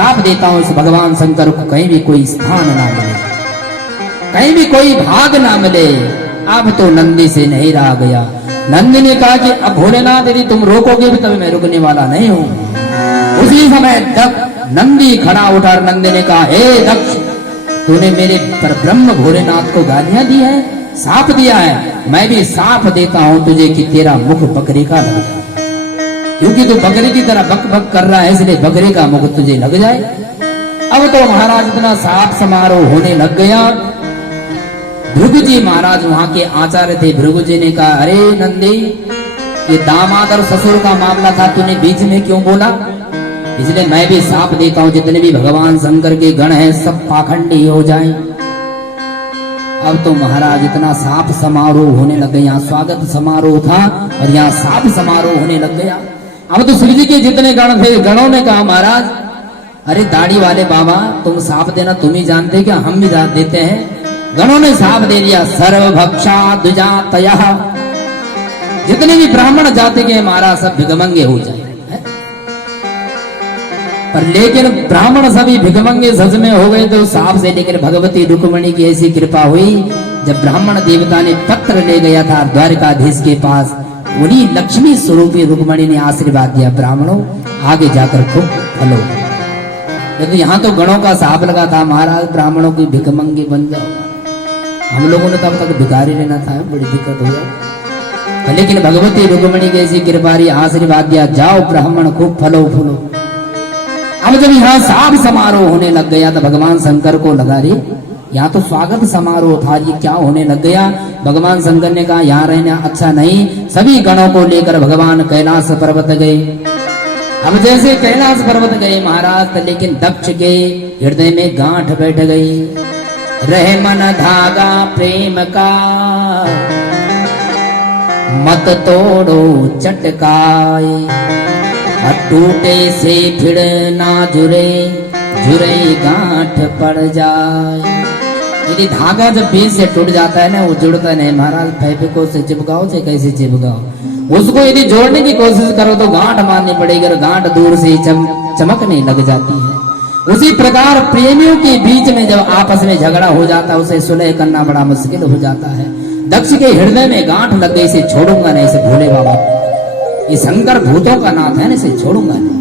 साफ देता हूं इस भगवान शंकर को कहीं भी कोई स्थान ना मिले, कहीं भी कोई भाग ना मिले। अब तो नंदी से नहीं रहा गया। नंदी ने कहा कि अब भोलेनाथ यदि तुम रोकोगे भी तब मैं रुकने वाला नहीं हूं। उसी समय नंदी खड़ा उठा। नंदी ने कहा, हे दक्ष, तूने मेरे पर ब्रह्म भोलेनाथ को गालियां दी है, साफ दिया है, मैं भी साफ देता हूं तुझे कि तेरा मुख बकरी का लग जाए, क्योंकि तू बकरी की तरह बक बक कर रहा है, इसलिए बकरी का मुख तुझे लग जाए। अब तो महाराज इतना साफ समारोह होने लग गया। भृगु जी महाराज वहां के आचार्य थे। भृगु जी ने कहा, अरे नंदी, ये दामाद और ससुर का मामला था, तूने बीच में क्यों बोला? इसलिए मैं भी साफ देता हूं जितने भी भगवान शंकर के गण हैं सब पाखंडी हो जाएं। अब तो महाराज इतना साफ समारोह होने लग गया। यहाँ स्वागत समारोह था और यहाँ साफ समारोह होने लग गया। अब तो शिव जी के जितने गण थे, गणों ने कहा, महाराज अरे दाढ़ी वाले बाबा, तुम साफ देना तुम ही जानते क्या, हम भी जान देते हैं। गणों ने साफ दे दिया, सर्वभक्षा द्विजातयः, जितने भी ब्राह्मण जाति के महाराज सब भिगमंगे हो जाए। पर लेकिन ब्राह्मण सभी भिगमंगे सच में हो गए तो साफ से। लेकिन भगवती रुक्मिणी की ऐसी कृपा हुई, जब ब्राह्मण देवता ने पत्र ले गया था द्वारकाधीश के पास, उन्हीं लक्ष्मी स्वरूपी रुक्मिणी ने आशीर्वाद दिया, ब्राह्मणों आगे जाकर खूब फलो। लेकिन यहाँ तो गणों का साफ लगा था, महाराज ब्राह्मणों की भिगमंगे बन जाओ। हम लोगों ने तब तक भिखारी रहना था, बड़ी दिक्कत हो जाए। लेकिन भगवती रुक्मिणी की ऐसी कृपा आशीर्वाद दिया, जाओ ब्राह्मण खूब फलो फूलो। अब जब यहाँ साफ समारोह होने लग गया तो भगवान शंकर को लगा, रे यहाँ तो स्वागत समारोह था, ये क्या होने लग गया। भगवान शंकर ने कहा, यहाँ रहना अच्छा नहीं। सभी गणों को लेकर भगवान कैलाश पर्वत गए। अब जैसे कैलाश पर्वत गए महाराज, लेकिन दक्ष के हृदय में गांठ बैठ गई। रहे मन धागा प्रेम का, मत तोड़ो चटकाए, टूटे से फिर ना जुड़े, जुड़े गांठ पड़ जाए। यदि धागा जब बीच से टूट जाता है ना, वो जुड़ता नहीं महाराज। फेविकोल से चिपकाओ चाहे कैसे चिपकाओ, उसको यदि जोड़ने की कोशिश करो तो गांठ मारनी पड़ेगी और गांठ दूर से चमकने लग जाती है। उसी प्रकार प्रेमियों के बीच में जब आपस में झगड़ा हो जाता है, उसे सुलह करना बड़ा मुश्किल हो जाता है। दक्ष के हृदय में गांठ लग गई, इसे छोड़ूंगा नहीं, इसे भोले बाबा, ये शंकर भूतों का नाथ है, इसे छोड़ूंगा नहीं।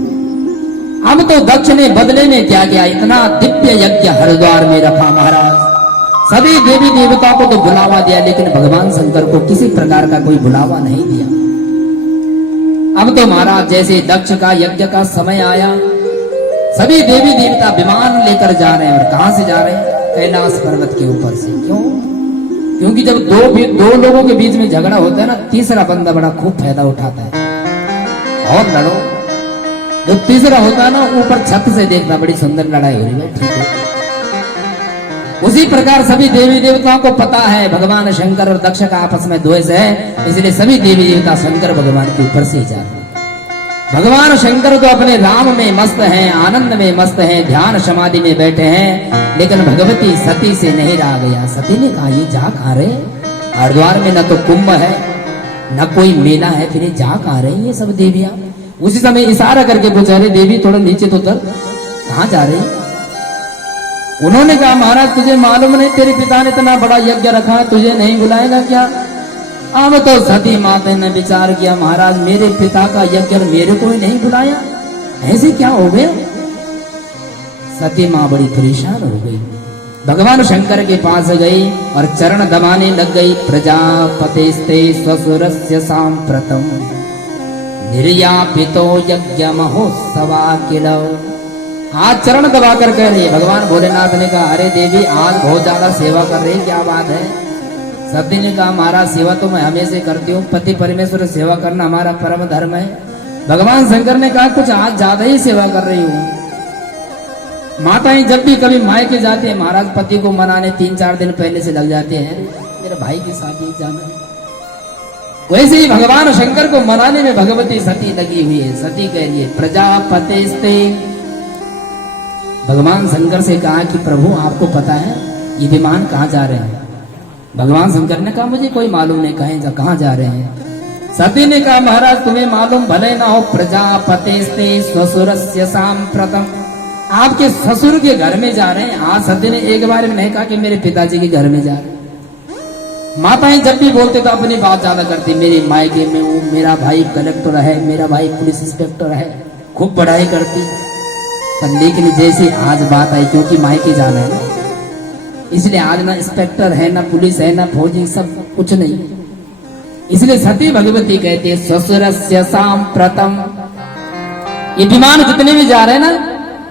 अब तो दक्ष ने बदले में क्या किया, इतना दिव्य यज्ञ हरिद्वार में रखा महाराज। सभी देवी देवताओं को तो बुलावा दिया, लेकिन भगवान शंकर को किसी प्रकार का कोई बुलावा नहीं दिया। अब तो महाराज जैसे दक्ष का यज्ञ का समय आया, सभी देवी देवता विमान लेकर जा रहे हैं। और कहां से जा रहे हैं? कैलाश पर्वत के ऊपर से। क्यों? क्योंकि जब दो लोगों के बीच में झगड़ा होता है ना, तीसरा बंदा बड़ा खूब फायदा उठाता है और लड़ो। जो तीसरा होता है ना, ऊपर छत से देखना, बड़ी सुंदर लड़ाई हो रही है, ठीक है। उसी प्रकार सभी देवी देवताओं को पता है भगवान शंकर और दक्ष का आपस में द्वेष है, इसलिए सभी देवी देवता शंकर भगवान के ऊपर से जा रहे हैं। भगवान शंकर तो अपने राम में मस्त हैं, आनंद में मस्त हैं, ध्यान समाधि में बैठे हैं। लेकिन भगवती सती से नहीं रहा गया। सती ने कहा, ये जा कहां रहे? हरिद्वार में न तो कुंभ है न कोई मेला है, फिर जा कहां रहे ये सब देवियां? उसी समय इशारा करके पूछा, अरे देवी थोड़ा नीचे तो उतर, कहां जा रही? उन्होंने कहा, महाराज तुझे मालूम नहीं, तेरे पिता ने इतना बड़ा यज्ञ रखा है, तुझे नहीं बुलाएगा क्या? अब तो सती माता ने विचार किया, महाराज मेरे पिता का यज्ञ मेरे को ही नहीं बुलाया, ऐसे क्या हो गया? सती माँ बड़ी परेशान हो गई। भगवान शंकर के पास गई और चरण दबाने लग गई। प्रजापतिस्ते स्वसुरस्य सांप्रतम निर्यापितो यज्ञ महोत्सवा किलो। आज चरण दबाकर कह रही है। भगवान भोलेनाथ ने कहा, अरे देवी आज बहुत ज्यादा सेवा कर रही, क्या बात है? सती ने कहा, महाराज सेवा तो मैं हमेशा करती हूँ, पति परमेश्वर सेवा करना हमारा परम धर्म है। भगवान शंकर ने कहा, कुछ आज ज्यादा ही सेवा कर रही हूँ। माताएं जब भी कभी मायके जाती है महाराज, पति को मनाने 3-4 दिन पहले से लग जाते हैं, मेरे भाई की शादी जाना है। वैसे ही भगवान शंकर को मनाने में भगवती सती लगी हुई है। सती कह रही है, प्रजापतिस्ते। भगवान शंकर से कहा कि प्रभु आपको पता है ये विमान कहाँ जा रहे हैं? भगवान शंकर ने कहा, मुझे कोई मालूम नहीं, कहाँ जा रहे हैं? सती ने कहा, महाराज तुम्हें मालूम भले ना हो, प्रजापतिस्ते स्वसुरस्य सांप्रतम आपके ससुर के घर में जा रहे हैं। आज सती ने एक बार नहीं कहा कि मेरे पिताजी के घर में जा रहे हैं। माताएं जब भी बोलते तो अपनी बात ज्यादा करती, मेरे मायके में वो मेरा भाई कलेक्टर है, मेरा भाई पुलिस इंस्पेक्टर है, खूब पढ़ाई करती। पर लेकिन जैसे आज बात आई, क्योंकि मायके जाना है ना, इसलिए आज ना इंस्पेक्टर है, ना पुलिस है, ना फौजी, सब कुछ नहीं। इसलिए सती भगवती कहती है ससुरस्य सांप्रतम। ये विमान जितने भी जा रहे हैं ना,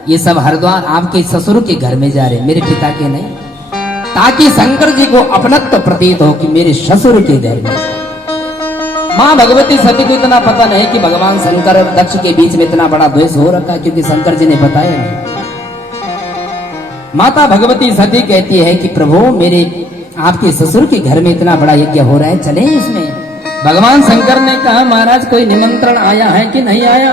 ये सब हरिद्वार आपके ससुर के घर में जा रहे हैं, मेरे पिता के नहीं, ताकि शंकर जी को अपनत्व प्रतीत हो कि मेरे ससुर के घर में। मां भगवती सती को इतना पता नहीं कि भगवान शंकर और दक्ष के बीच में इतना बड़ा द्वेष हो रखा, क्योंकि शंकर जी ने बताया नहीं। माता भगवती सती कहती है कि प्रभु मेरे आपके ससुर के घर में इतना बड़ा यज्ञ हो रहा है, चले इसमें। भगवान शंकर ने कहा महाराज कोई निमंत्रण आया है कि नहीं आया?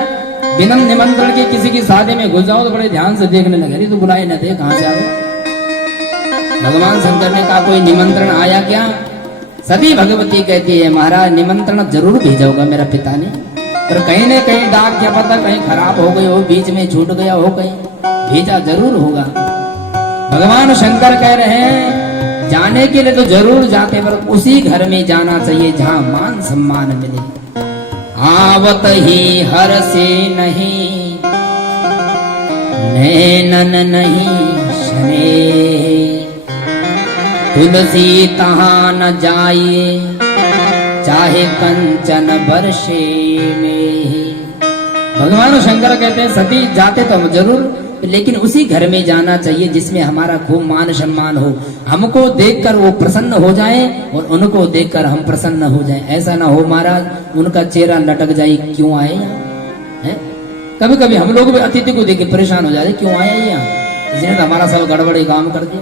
बिना निमंत्रण के किसी की शादी में घुस जाओ तो बड़े ध्यान से देखने लगे, नहीं तो बुलाए न थे, कहां से आ गए। भगवान शंकर ने कहा कोई निमंत्रण आया क्या? सती भगवती कहती है महाराज निमंत्रण जरूर भेजा होगा मेरा पिता ने, पर कहीं न कहीं डाक क्या पता कहीं खराब हो गई हो, बीच में छूट गया हो, कहीं भेजा जरूर होगा। भगवान शंकर कह रहे हैं जाने के लिए तो जरूर जाते, पर उसी घर में जाना चाहिए जहां मान सम्मान मिले। आवत ही हर से नहीं, नैनन नहीं शने, तुलसी तहां न जाइए, चाहे कंचन बरसे में। भगवान शंकर कहते हैं सती जाते तो हम जरूर, लेकिन उसी घर में जाना चाहिए जिसमें हमारा खूब मान सम्मान हो, हमको देखकर वो प्रसन्न हो जाए और उनको देखकर हम प्रसन्न हो जाएं। ऐसा ना हो महाराज उनका चेहरा लटक जाए, क्यों आए यहाँ? कभी कभी हम लोग भी अतिथि को देख के परेशान हो जाते, क्यों आया यहाँ, इसने तो हमारा सब गड़बड़ी काम कर दिया।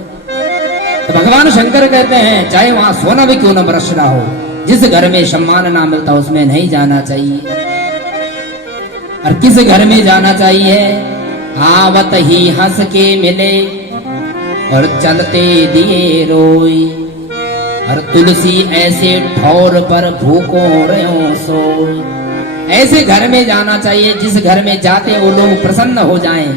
तो भगवान शंकर कहते हैं चाहे वहां सोना भी क्यों न बरस रहा हो, जिस घर में सम्मान ना मिलता उसमें नहीं जाना चाहिए। और किस घर में जाना चाहिए? आवत ही हंस के मिले और चलते दिए रोई, और तुलसी ऐसे ठौर पर भूखों रहो सोई। ऐसे घर में जाना चाहिए जिस घर में जाते वो लोग प्रसन्न हो जाएं,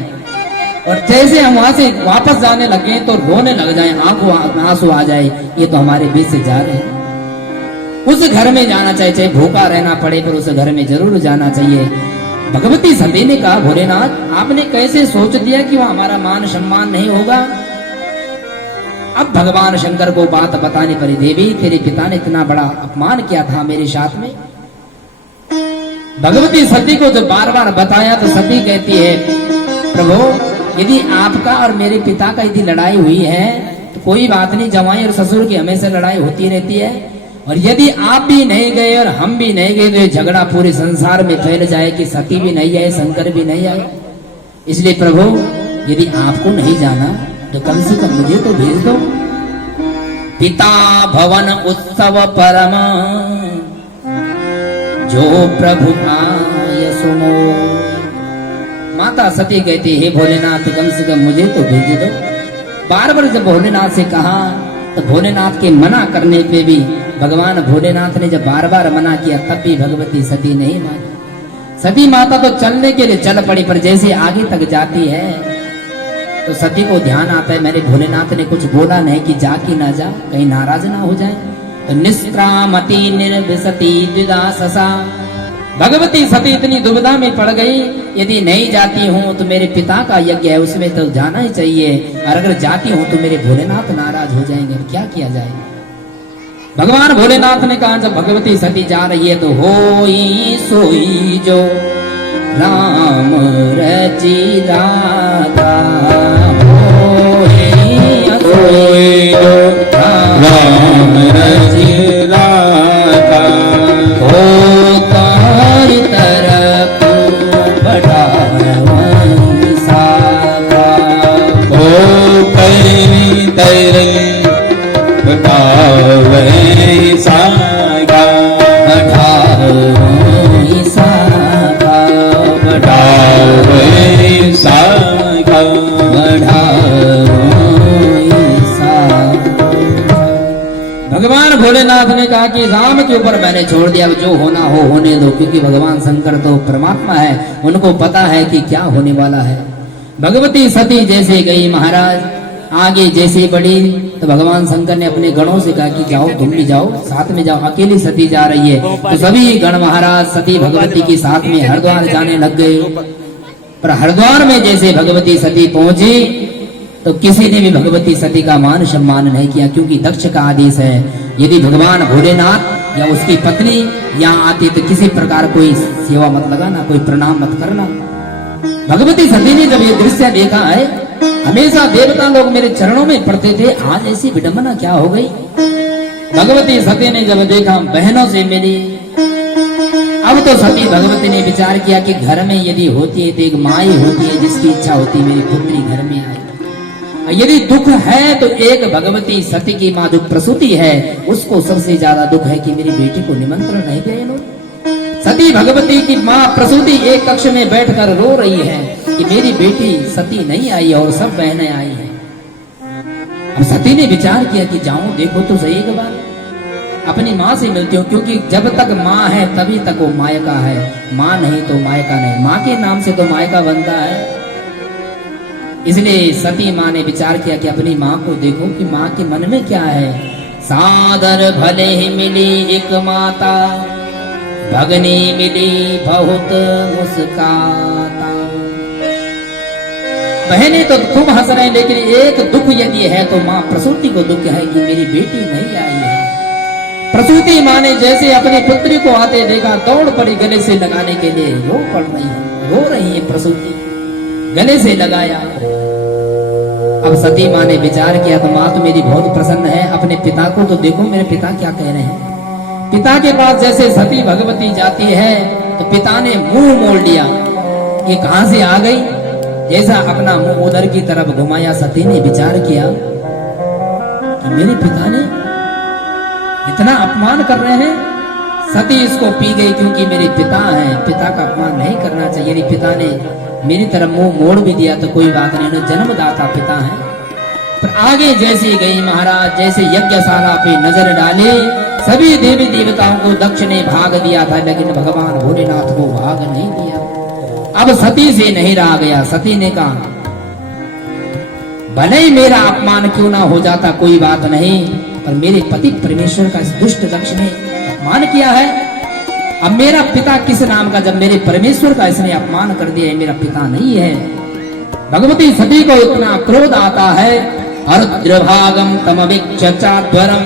और जैसे हम वहां से वापस जाने लगे तो रोने लग जाएं, आंखों आंसू आ जाए, ये तो हमारे बीच से जा रहे हैं। उस घर में जाना चाहिए, चाहे भूखा रहना पड़े पर उस घर में जरूर जाना चाहिए। भगवती सती ने कहा भोलेनाथ आपने कैसे सोच दिया कि वहां हमारा मान सम्मान नहीं होगा? अब भगवान शंकर को बात बताने पर देवी तेरे पिता ने इतना बड़ा अपमान किया था मेरे साथ में। भगवती सती को जब बार बार बताया तो सती कहती है प्रभु यदि आपका और मेरे पिता का यदि लड़ाई हुई है तो कोई बात नहीं, जवाई और ससुर की हमेशा लड़ाई होती रहती है, और यदि आप भी नहीं गए और हम भी नहीं गए तो ये झगड़ा पूरे संसार में फैल जाए कि सती भी नहीं आए, शंकर भी नहीं आए। इसलिए प्रभु यदि आपको नहीं जाना तो कम से कम मुझे तो भेज दो। पिता भवन उत्सव परम जो प्रभु आय सुमो। माता सती कहती हे भोलेनाथ कम से कम मुझे तो भेज दो। बार बार जब भोलेनाथ से कहा तो भोलेनाथ के मना करने पे भी भगवान भोलेनाथ ने जब बार बार मना किया तब भी भगवती सती नहीं मानी। सती माता तो चलने के लिए चल पड़ी, पर जैसे आगे तक जाती है तो सती को ध्यान आता है मेरे भोलेनाथ ने कुछ बोला नहीं कि जा कि ना जा, कहीं नाराज ना हो जाए। तो निष्क्रामति निर्विसती द्विधा ससा। भगवती सती इतनी दुविधा में पड़ गई, यदि नहीं जाती हूँ तो मेरे पिता का यज्ञ है उसमें तो जाना ही चाहिए, और अगर जाती हूँ तो मेरे भोलेनाथ नाराज हो जाएंगे, क्या किया जाए। भगवान भोलेनाथ ने कहा जब भगवती सती जा रही है तो होई सोई जो राम रची राधा, होई सोई जो राम रची राधा, हो तारी तरफ बढ़ावई सागा, हो कई तेरे बढ़ावई सागा, बढ़ावई सागा, बढ़ावई सागा, बढ़ावई सागा। भगवान भोलेनाथ ने कहा कि राम के ऊपर मैंने छोड़ दिया, जो होना हो होने दो, क्योंकि भगवान शंकर तो परमात्मा है, उनको पता है कि क्या होने वाला है। भगवती सती जैसे गई महाराज, आगे जैसे बढ़ी तो भगवान शंकर ने अपने गणों से कहा कि जाओ तुम भी जाओ, साथ में जाओ। अकेली सती जा रही है तो सभी गण महाराज सती भगवती के साथ में हरिद्वार जाने लग गए। पर हरिद्वार में जैसे भगवती सती पहुंची तो किसी ने भी भगवती सती का मान सम्मान नहीं किया, क्योंकि दक्ष का आदेश है यदि भगवान भोलेनाथ या उसकी पत्नी यहाँ आती तो किसी प्रकार कोई सेवा मत लगाना, कोई प्रणाम मत करना। भगवती सती ने जब ये दृश्य देखा है, हमेशा देवता लोग मेरे चरणों में पड़ते थे, आज ऐसी विडंबना क्या हो गई। भगवती सती ने जब देखा बहनों से मिली, अब तो सती भगवती ने विचार किया कि घर में यदि होती है तो एक माँ ही होती है जिसकी इच्छा होती है मेरी पुत्री घर में आए। यदि दुख है तो एक भगवती सती की माँ जो प्रसूति है उसको सबसे ज्यादा दुख है कि मेरी बेटी को निमंत्रण नहीं दिया इन्होंने। सती भगवती की माँ प्रसूति एक कक्ष में बैठकर रो रही है कि मेरी बेटी सती नहीं आई और सब बहनें आई हैं। अब सती ने विचार किया कि जाऊं देखो तो सही एक बार, अपनी माँ से मिलती हूँ, क्योंकि जब तक माँ है तभी तक वो मायका है, माँ नहीं तो मायका नहीं, माँ के नाम से तो मायका बनता है। इसलिए सती माँ ने विचार किया कि अपनी माँ को देखो कि माँ के मन में क्या है। सादर भले ही मिली एक माता, भगनी मिली बहुत मुस्काता। बहनें तो खूब हंस रहे हैं, लेकिन एक दुख यदि है तो माँ प्रसूति को दुख है कि मेरी बेटी नहीं आई है। प्रसूति माँ ने जैसे अपनी पुत्री को आते देखा दौड़ पड़ी गले से लगाने के लिए, रो रही है प्रसूति, गले से लगाया। अब सती माँ ने विचार किया तो माँ तो मेरी बहुत प्रसन्न है, अपने पिता को तो देखो मेरे पिता क्या कह रहे हैं। पिता के पास जैसे सती भगवती जाती है तो पिता ने मुंह मोड़ लिया, ये कहां से आ गई। जैसा अपना मुंह उधर की तरफ घुमाया, सती ने विचार किया कि मेरे पिता ने इतना अपमान कर रहे हैं। सती इसको पी गई, क्योंकि मेरे पिता हैं, पिता का अपमान नहीं करना चाहिए। यदि पिता ने मेरी तरफ मुंह मोड़ भी दिया तो कोई बात नहीं, जन्मदाता पिता है। पर आगे जैसे गई महाराज, जैसे यज्ञशाला पे नजर डाली, सभी देवी देवताओं को दक्ष ने भाग दिया था, लेकिन भगवान भोलेनाथ को भाग नहीं दिया। अब सती से नहीं रहा गया। सती ने कहा भले ही मेरा अपमान क्यों ना हो जाता कोई बात नहीं, पर मेरे पति परमेश्वर का इस दुष्ट दक्ष ने अपमान किया है। अब मेरा पिता किस नाम का, जब मेरे परमेश्वर का इसने अपमान कर दिया है, मेरा पिता नहीं है। भगवती सती को इतना क्रोध आता है। अर्द्रभागम तमवीक्ष्य चाध्वरम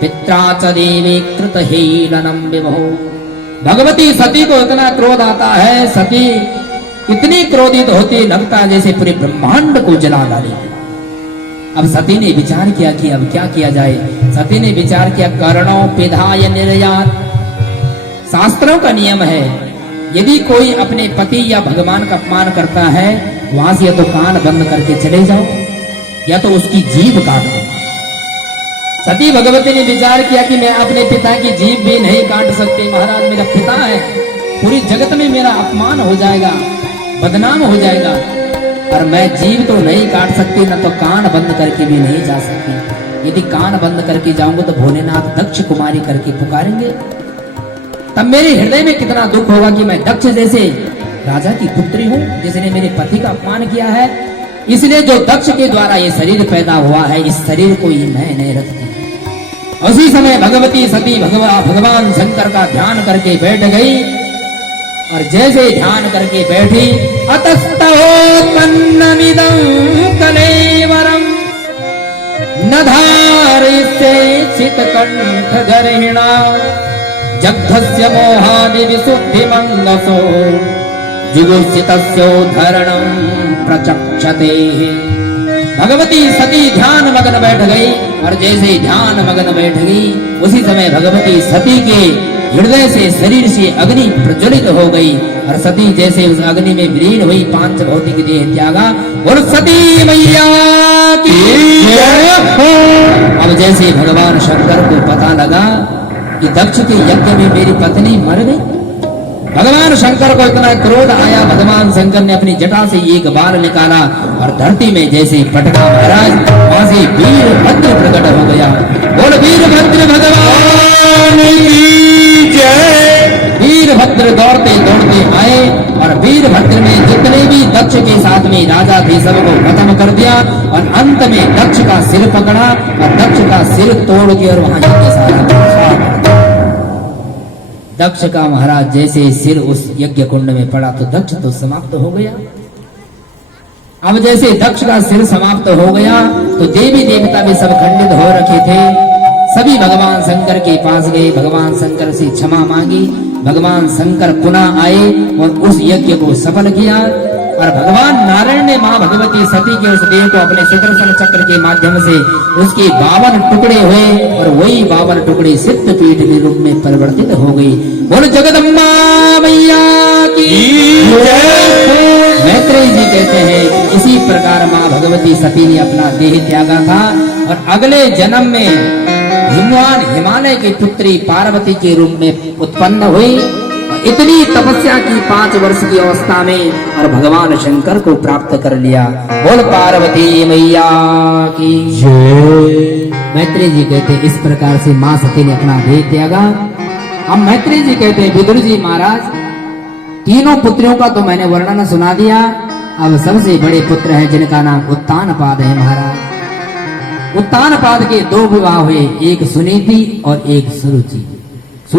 पित्रा च देवी कृत हेलनम विभो। भगवती सती को इतना क्रोध आता है, सती इतनी क्रोधित होती लगता है जैसे पूरे ब्रह्मांड को जला डाली। अब सती ने विचार किया कि अब क्या किया जाए। सती ने विचार किया कर्णों पिधाय निर्यात। शास्त्रों का नियम है यदि कोई अपने पति या भगवान का अपमान करता है, वहां से या तो कान बंद करके चले जाओ या तो उसकी जीभ काट दो। सती भगवती ने विचार किया कि मैं अपने पिता की जीभ भी नहीं काट सकती। महाराज मेरा पिता है, पूरी जगत में मेरा अपमान हो जाएगा, बदनाम हो जाएगा, और मैं जीभ तो नहीं काट सकती, न तो कान बंद करके भी नहीं जा सकती। यदि कान बंद करके जाऊंगा तो भोलेनाथ दक्ष कुमारी करके पुकारेंगे, तब मेरे हृदय में कितना दुख होगा कि मैं दक्ष जैसे राजा की पुत्री हूँ जिसने मेरे पति का अपमान किया है। इसलिए जो दक्ष के द्वारा ये शरीर पैदा हुआ है, इस शरीर को ही मैं नहीं रखती। उसी समय भगवती सती भगवान शंकर का ध्यान करके बैठ गई, और जैसे ध्यान करके बैठी, अतस्तहो कन्नमिदं कलेवरम न धारयिष्ये चित्कण्ठ गर्हिणा जग्धस्य मोहादि विशुद्धि मंगसो जुगुप्सितस्योद्धरणं प्रचक्षते। भगवती सती ध्यान मग्न बैठ गई, और जैसे ध्यान मग्न बैठ गई उसी समय भगवती सती के हृदय से शरीर से अग्नि प्रज्वलित हो गई, और सती जैसे उस अग्नि में विलीन हुई, पांच भौतिक देह त्यागा, और सती मैया की जय हो। अब जैसे भगवान शंकर को पता लगा कि दक्ष के यज्ञ में मेरी पत्नी मर गई, भगवान शंकर को इतना क्रोध आया, भगवान शंकर ने अपनी जटा से एक बार निकाला और धरती में जैसे पटका महाराज, वहां से वीरभद्र प्रकट हो गया। बोल वीरभद्र भगवान की जय। वीरभद्र दौड़ते दौड़ते आए और और वीरभद्र में जितने भी दक्ष के साथ में राजा थे सबको खत्म कर दिया और अंत में दक्ष का सिर पकड़ा और दक्ष का सिर तोड़ के और वहां यज्ञ सारा दक्ष का महाराज जैसे सिर उस यज्ञ कुंड में पड़ा तो दक्ष तो समाप्त हो गया। अब जैसे दक्ष का सिर समाप्त हो गया तो देवी देवता भी सब खंडित हो रखे थे। सभी भगवान शंकर के पास गए, भगवान शंकर से क्षमा मांगी। भगवान शंकर पुनः आए और उस यज्ञ को सफल किया और भगवान नारायण ने मां भगवती सती के उस देह को अपने सुदर्शन चक्र के माध्यम से उसके 52 टुकड़े हुए और वही 52 टुकड़े सिद्धपीठ के रूप में परिवर्तित हो गई। बोल जगदम्बा मैया की मैत्रेय जी कहते हैं इसी प्रकार मां भगवती सती ने अपना देह त्यागा था और अगले जन्म में हिमालय की पुत्री पार्वती के रूप में उत्पन्न हुई। इतनी तपस्या की 5 वर्ष की अवस्था में और भगवान शंकर को प्राप्त कर लिया। बोल पार्वती मैया की जय। मैत्रेय जी कहते इस प्रकार से मां सती ने अपना देह त्यागा। अब मैत्रेय जी कहते हैं विदुर जी महाराज तीनों पुत्रियों का तो मैंने वर्णन सुना दिया। अब सबसे बड़े पुत्र है जिनका नाम उत्तानपाद है महाराज। उत्तानपाद के 2 विवाह हुए, एक सुनीति और एक सुरुचि।